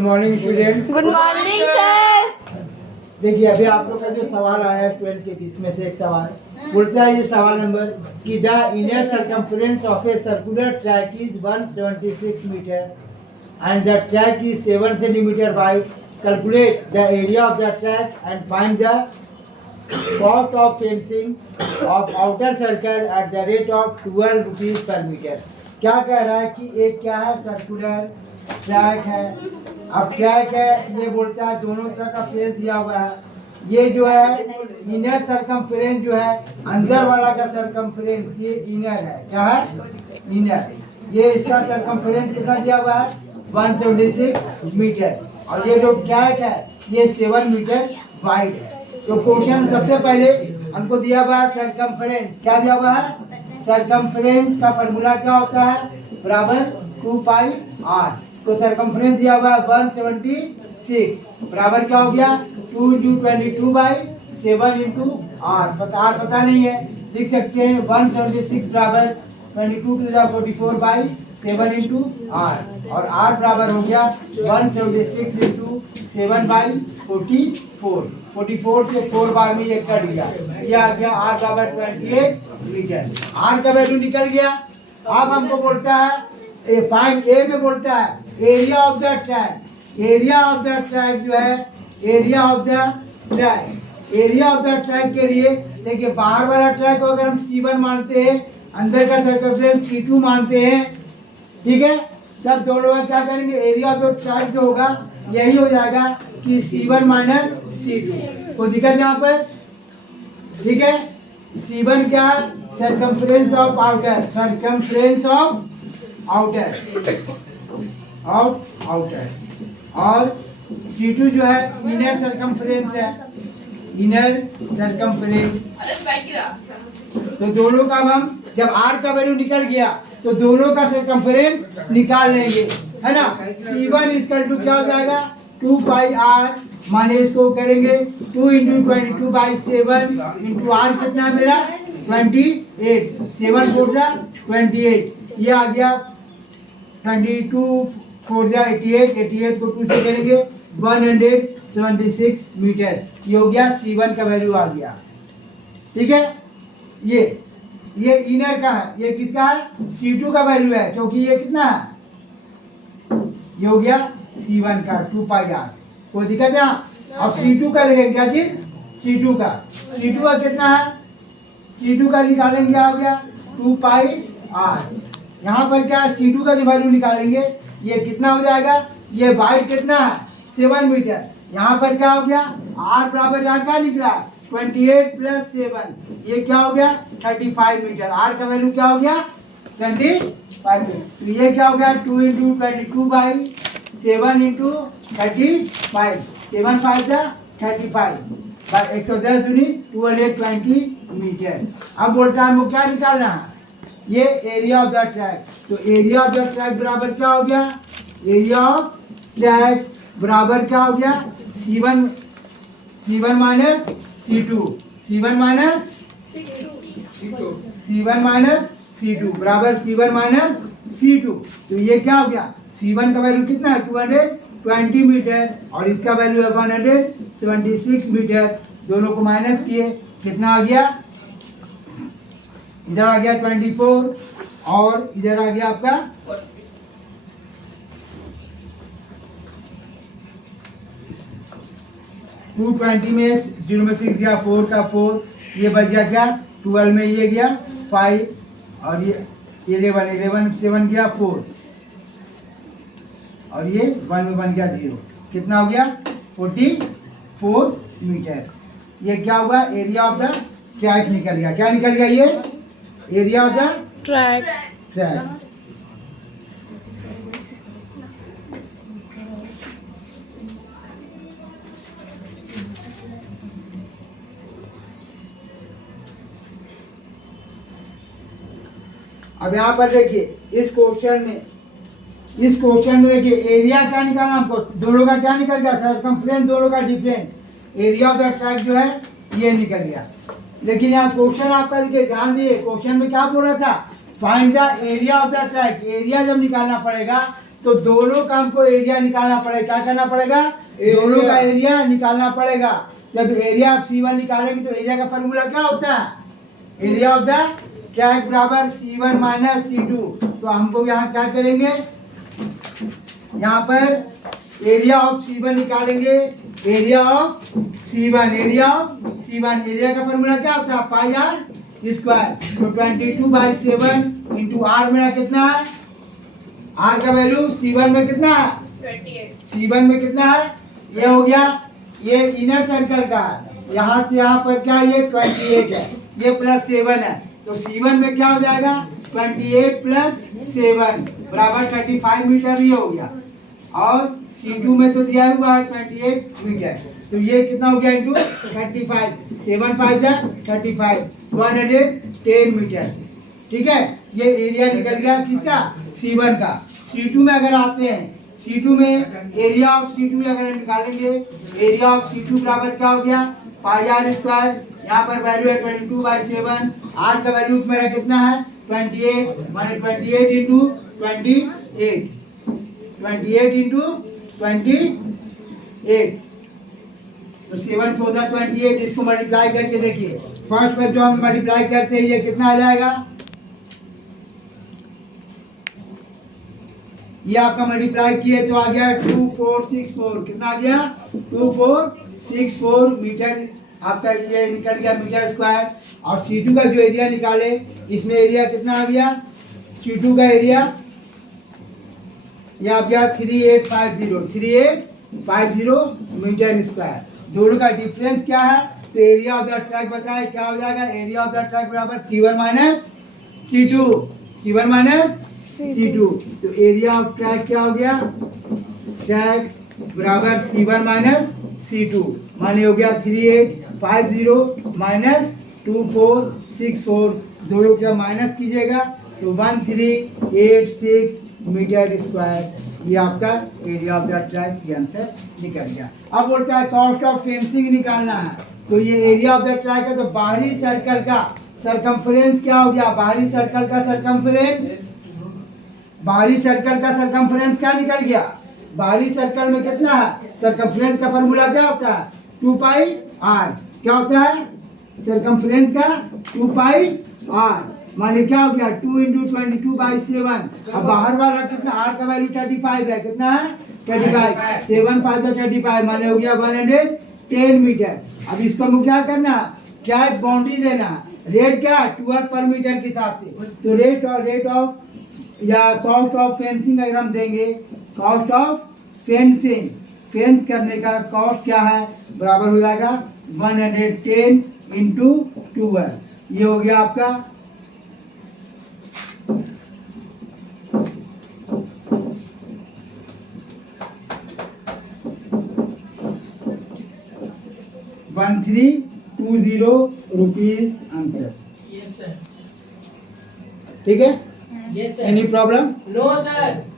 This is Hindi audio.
Morning student. Good morning sir. देखिए अभी आप लोग का जो सवाल आया है 12 के 20 में से एक सवाल बोलता है, ये सवाल नंबर कि the inner circumference of a circular track is 176 metre and the track is 7 centimetre wide. Calculate the area of the track and find the cost of fencing of outer circle at the rate of 12 rupees per metre. क्या कह रहा है कि एक क्या है, सर्कुलर ट्रैक है। अब ट्रैक है, ये बोलता है दोनों तरह का फेस दिया हुआ है। ये जो है इनर सरकमफ्रेंस जो है, अंदर वाला का सरकमफ्रेंस, ये इनर है। क्या है? इनर। ये इसका सरकमफ्रेंस कितना दिया हुआ है? 176 मीटर। और ये जो ट्रैक है ये 7 मीटर वाइड है। तो क्वेश्चन सबसे पहले हमको दिया हुआ है सरकमफ्रेंस। क्या दिया हुआ है? सरकमफ्रेंस का फॉर्मूला क्या होता है? बराबर 2 पाई आर। तो सरकमफ्रेंस दिया हुआ है 176 बराबर क्या हो गया? 2 × 22 बाई 7 × आर। पता नहीं है, लिख सकते हैं 176 बराबर 22 × 44 बाई 7 × आर। और आर बराबर हो गया 176 × 7 बाई 44। 44 से 4 बार में ये कट गया, ये आ गया आर बराबर 28 मीटर। आर का वैल्यू निकल गया। अब हमको बोलता है फाइंड ए में बोलता है area of the track. Area of the track जो है, area of the track, area of the track के लिए देखिए बाहर वाला ट्रैक को अगर हम C1 मानते हैं, अंदर का सर्कमफ्रेंस C2 मानते हैं, ठीक है, तब दोनों का क्या करेंगे? एरिया ऑफ द ट्रैक जो होगा यही हो जाएगा कि C1 माइनस C2। कोई दिक्कत यहाँ पर? ठीक है, C1 क्या है? Circumference of outer, circumference of outer of outer. और C2 जो है इनर सर्कमफ्रेंस है, इनर सर्कमफ्रेंस। तो दोनों का हम जब R का वैल्यू निकल गया तो दोनों का सर्कमफ्रेंस निकाल लेंगे, है ना। C1 इक्वल टू क्या हो जाएगा? 2 पाई आर, माने इसको करेंगे 2 × 22 बाई 7 × आर कितना है मेरा? 28। 7 4 जा 28, ये आ गया 22 4 जा 88। 88 को 2 से करेंगे 176 मीटर। ये हो गया C1 का वैल्यू आ गया। ठीक है, ये इनर का है, ये किसका है? C2 का वैल्यू है, क्योंकि ये कितना है? ये हो गया C1 का 2 पाई आर। कोई दिक्कत है? अब C2 का देखेंगे क्या चीज? C2 का कितना है? C2 का निकालेंगे, आ गया 2 पाई आर। यहाँ पर क्या है? C2 का जो वैल्यू निकालेंगे ये कितना हो जाएगा? ये वाइड कितना है? 7 मीटर। यहाँ पर क्या हो गया? R बराबर यहाँ क्या निकला? 28 + 7, ये क्या हो गया? 35 मीटर। R का वैल्यू क्या हो गया? 25 मीटर। तो ये क्या हो गया? 2 × 22 बाई 7 × 35। 7 5 जा 35 बाई 110 दूनी 220 मीटर। अब बोलता है हमको क्या निकालना है? ये एरिया ऑफ द ट्रैक। तो एरिया ऑफ द ट्रैक बराबर क्या हो गया? एरिया ऑफ ट्रैक बराबर क्या हो गया? C1 minus C2, C1 minus C2 बराबर C1 माइनस C2। तो ये क्या हो गया? C1 का वैल्यू कितना है? 220 मीटर और इसका वैल्यू है 176 मीटर। दोनों को माइनस किए, कितना आ गया? इधर आ गया 24 और इधर आ गया आपका 220 में 0 में 6 गया, 4 का 4, ये बच गया क्या? 12 में ये गया 5 और ये 11 7 गया 4 और ये 1 में बन गया 0। कितना हो गया? 44 मीटर। ये क्या हुआ? एरिया ऑफ द ट्रैक निकल गया। क्या निकल गया? ये एरिया ऑफ द ट्रैक। अब यहाँ पर देखिए इस क्वेश्चन में देखिए एरिया क्या निकालना हमको? दोनों का क्या निकल गया? सर्कमफ्रेंस दोनों का different. Area of the track जो है ये निकल गया। लेकिन यहाँ क्वेश्चन आपका देखिए ध्यान दिए, क्वेश्चन में क्या बोल रहा था? Find the area of the track. Area जब निकालना पड़ेगा तो दोनों काम को एरिया निकालना पड़ेगा। क्या करना पड़ेगा? दोनों का एरिया निकालना पड़ेगा। जब एरिया ऑफ C1 निकालेंगे तो एरिया का फॉर्मूला क्या होता है? एरिया ऑफ द ट्रैक बराबर C1 माइनस C2। तो हमको यहाँ क्या करेंगे, यहाँ पर एरिया ऑफ C1 निकालेंगे। एरिया ऑफ C1, एरिया का फॉर्मूला क्या होता है? पाई आर स्क्वायर। तो 22/7 इंटू आर मेरा कितना है? आर का वैल्यू C1 में कितना है? 28। C1 में कितना है? ये हो गया, ये इनर सर्कल का है। यहाँ से यहाँ पर क्या, ये 28 है, ये प्लस 7 है। तो C1 में क्या हो जाएगा? 28 प्लस 7 बराबर 35 मीटर ये हो गया। और C2 में तो दिया हुआ है 28 मीटर। तो ये कितना हो गया? इंटू 35, 7 5 जा 35, 110 मीटर। ठीक है, ये एरिया निकल गया किसका? C1 का। C2 में अगर आते हैं, C2 में एरिया ऑफ C2 अगर निकालेंगे, एरिया ऑफ C2 बराबर क्या हो गया? पाई आर स्क्वायर। यहाँ पर वैल्यू है 22/7। आर का वैल्यू मेरा कितना है? 28, माने 28 इंटू 28, 28 इंटू 28। तो 7 4 28, इसको मल्टीप्लाई करके देखिए। फर्स्ट पर जो हम मल्टीप्लाई करते हैं ये कितना आ जाएगा? ये आपका मल्टीप्लाई किए तो आ गया 2464। कितना आ गया? 2464 मीटर आपका ये निकल गया मीटर स्क्वायर। और C2 का जो एरिया निकाले, इसमें एरिया कितना आ गया? C2 का एरिया ये आ गया 3850 मीटर स्क्वायर। दोनों का डिफरेंस क्या है? तो एरिया ऑफ द ट्रैक बताए क्या हो जाएगा? एरिया ऑफ द ट्रैक बराबर C1 माइनस C2। तो एरिया ऑफ ट्रैक क्या हो गया? ट्रैक बराबर C1 माइनस C2, माने हो गया 3850 माइनस 2464। दोनों का माइनस कीजिएगा तो 1386 मीटर स्क्वायर। ये आपका एरिया ऑफ द ट्रैक की आंसर निकल गया। अब बोलता है कॉस्ट ऑफ फेंसिंग निकालना है। तो ये एरिया ऑफ द ट्रैक है, तो बाहरी सर्कल का सरकमफ्रेंस क्या हो गया? बाहरी सर्कल का सरकमफ्रेंस क्या निकल गया? बाहरी सर्कल में कितना है? सरकमफ्रेंस का फॉर्मूला क्या होता है? 2 पाई आर। क्या होता है? सरकमफ्रेंस का 2 पाई आर, माने क्या हो गया? 2 इंटू 22/7। अब बाहर वाला कितना? आर का वैल्यू 35 है। कितना है? 35, 7 5 35, माने हो गया 110 मीटर। अब इसको हमको क्या करना? क्या एक बाउंड्री देना। रेट क्या? 12 पर मीटर के हिसाब से। तो रेट ऑफ या कॉस्ट ऑफ फेंसिंग अगर हम देंगे, कॉस्ट ऑफ फेंसिंग, फेंस करने का कॉस्ट क्या है? बराबर हो जाएगा 110 इंटू 12। ये हो गया आपका 1320 रुपीज आंसर। Yes, sir. ठीक है? Yes, sir. Any problem? No, sir.